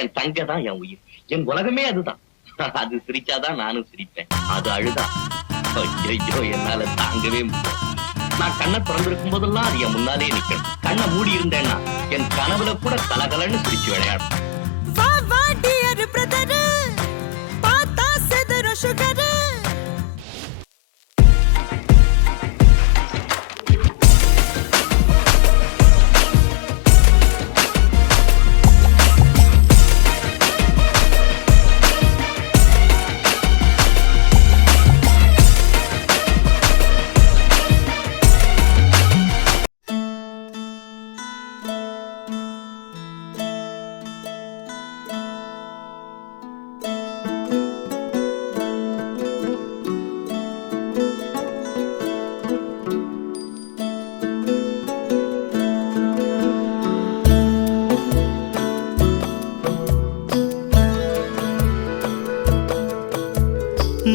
என் தங்க தான் என் உயிர், என் உலகமே அதுதான். அது சிரிச்சாதான் நானும் சிரிப்பேன், அது அழுதா ஐயோ என்னால தாங்கவே முடியும். நான் கண்ணை திறந்திருக்கும் போதெல்லாம் அது என் முன்னாலே நிக்கணும். கண்ணை மூடி இருந்தேன்னா என் கனவுல கூட கலகலன்னு சிரிச்சு விளையாடும்.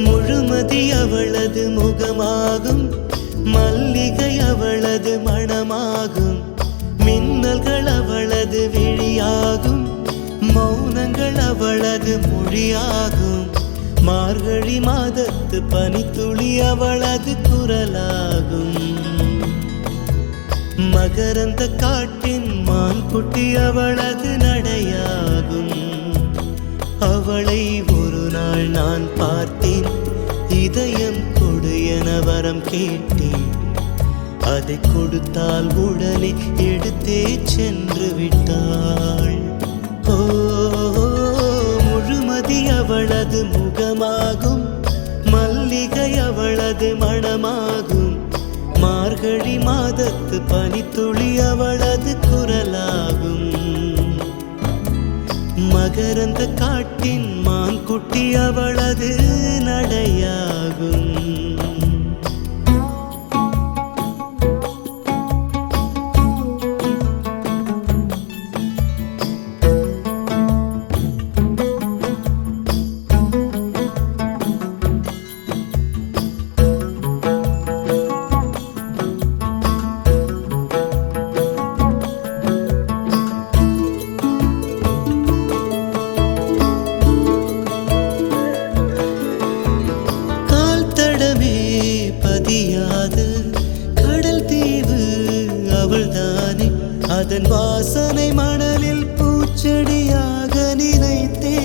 முழுமதி அவளது முகமாகும், மல்லிகை அவளது மணமாகும், மின்னல்கள் அவளது விழியாகும், மௌனங்கள் அவளது மொழியாகும், மார்கழி மாதத்து பனித்துளி அவளது குரலாகும், மகரந்த காட்டின் மான்குட்டி அவளது நடையாகும். அவளை ஒரு நாள் நான் பார்த்தேன், இதயம் கொடு என வரம் கேட்டேன். அதை கொடுத்தால் உடனே எடுத்தே சென்று விட்டாள். ஓ, முழுமதி அவளது முகமாகும், மல்லிகை அவளது மணமாகும், மார்கழி மாதத்து பனித்துளி அவளது குரலாகும், மகரந்த காட்டின் மான்குட்டி அவளது நடையாகும். கடல் தீவு அவள்தானே, அதன் வாசனை மணலில் பூச்செடியாக நினைத்தே,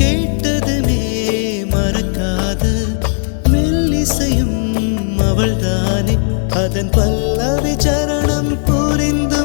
கேட்டதுமே மறக்காத மெல்லிசையும் அவள்தானே, அதன் பல்லவி சரணம் புரிந்து